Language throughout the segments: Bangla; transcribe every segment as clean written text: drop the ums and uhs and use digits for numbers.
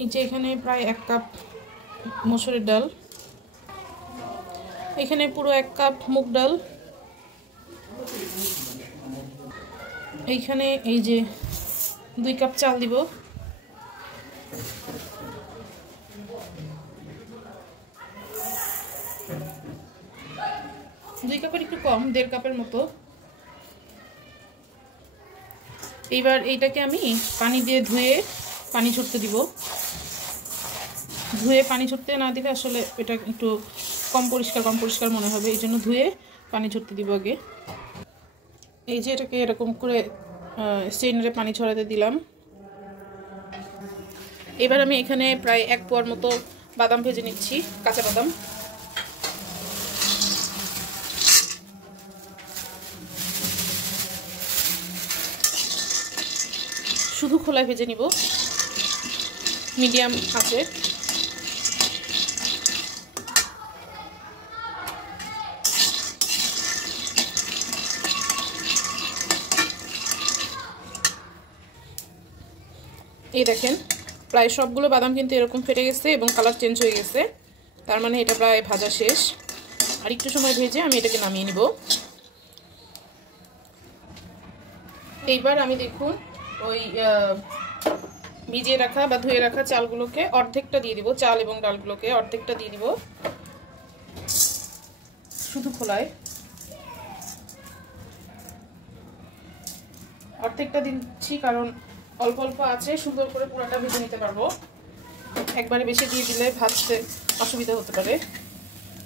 এই যে এখানে প্রায় 1 কাপ মসুরের ডাল, এখানে পুরো 1 কাপ মুগ ডাল, এইখানে এই যে 2 কাপ চাল দিব, দুই কাপের একটু কম, 1.5 কাপের মতো। এইবার এইটাকে আমি পানি দিয়ে ধুয়ে পানি ছড়তে দিব। ধুয়ে পানি ছড়তে না দিলে আসলে এটা একটু কম পরিষ্কার মনে হবে, এই জন্য ধুয়ে পানি ছড়তে দিব আগে। এই যে এটাকে এরকম করে স্ট্রেনারে পানি ছড়াতে দিলাম। এবার আমি এখানে প্রায় 1 পোয়ার মতো বাদাম ভেজে নিচ্ছি, কাঁচা বাদাম। শুধু খোলায় ভেজে নিব মিডিয়াম আছে। এই দেখেন প্রায় সবগুলো বাদাম কিন্তু এরকম ফেটে গেছে এবং কালার চেঞ্জ হয়ে গেছে, তার মানে এটা প্রায় ভাজা শেষ। আর একটু সময় ভেজে আমি এটাকে নামিয়ে নিব। এইবার আমি দেখুন ওই ভিজিয়ে রাখা বা ধুয়ে রাখা চালগুলোকে অর্ধেকটা দিয়ে দিব, চাল এবং ডালগুলোকে অর্ধেকটা দিয়ে দিব শুধু খোলায়। অর্ধেকটা দিচ্ছি কারণ অল্প অল্প আছে, সুন্দর করে পুরোটা ভেজে নিতে পারবো। একবারে বেশি দিয়ে দিলে ভাজতে অসুবিধা হতে পারে।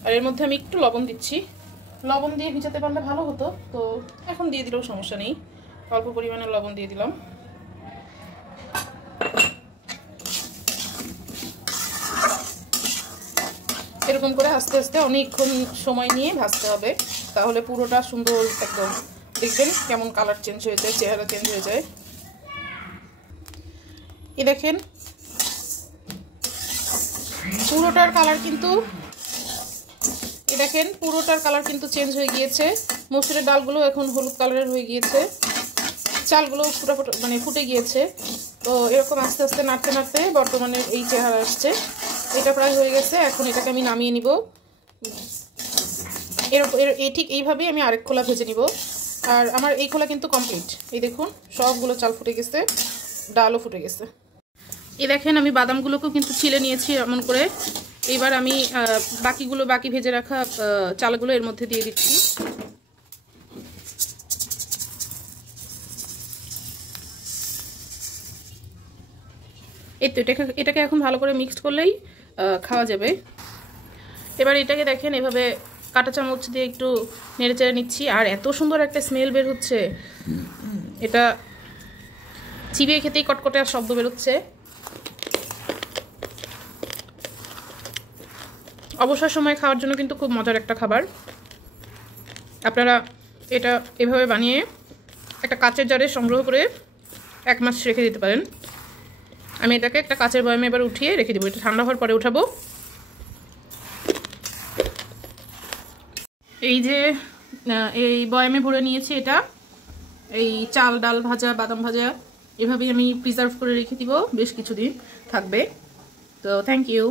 আর এর মধ্যে আমি একটু লবণ দিচ্ছি, লবণ দিয়ে ভিজাতে পারলে ভালো হতো, তো এখন দিয়ে দিলেও সমস্যা নেই। অল্প পরিমাণে লবণ দিয়ে দিলাম। এরকম করে আস্তে আস্তে অনেকক্ষণ সময় নিয়ে ভাজতে হবে, তাহলে পুরোটা সুন্দর একদম দেখবেন কেমন কালার চেঞ্জ হয়ে যায়, চেহারা চেঞ্জ হয়ে যায়। এই দেখেন পুরোটার কালার কিন্তু চেঞ্জ হয়ে গিয়েছে। মসুরের ডালগুলো এখন হলুদ কালারের হয়ে গিয়েছে, চালগুলো ফুটে গিয়েছে। তো এরকম আস্তে আস্তে নাড়তে নাড়তে বর্তমানে এই চেহারা আসছে। এটা প্রায় হয়ে গেছে, এখন এটাকে আমি নামিয়ে নিব। ঠিক এইভাবেই আমি আরেক খোলা ভেজে নিব। আর আমার এই খোলা কিন্তু কমপ্লিট। এই দেখুন সবগুলো চাল ফুটে গেছে, ডালও ফুটে গেছে। এই দেখেন আমি বাদামগুলোকেও কিন্তু ছিলে নিয়েছি এমন করে। এইবার আমি বাকি ভেজে রাখা চালগুলো এর মধ্যে দিয়ে দিচ্ছি। এই তো এটাকে এখন ভালো করে মিক্সড করলেই খাওয়া যাবে। এবার এটাকে দেখেন এভাবে কাঁটা চামচ দিয়ে একটু নেড়েচেড়ে নিচ্ছি, আর এত সুন্দর একটা স্মেল বের হচ্ছে, এটা চিবিয়ে খেতেই কটকটে আর শব্দ বেরোচ্ছে। অবসর সময় খাওয়ার জন্য কিন্তু খুব মজার একটা খাবার। আপনারা এটা এভাবে বানিয়ে একটা কাচের জারে সংগ্রহ করে 1 মাস রেখে দিতে পারেন। আমি এটাকে একটা কাচের বয়ামে এবার উঠিয়ে রেখে দেবো, এটা ঠান্ডা হওয়ার পরে উঠাবো। এই যে এই বয়ামে ভরে নিয়েছি এটা, এই চাল ডাল ভাজা বাদাম ভাজা এভাবেই আমি প্রিজার্ভ করে রেখে দিব, বেশ কিছুদিন থাকবে। তো থ্যাংক ইউ।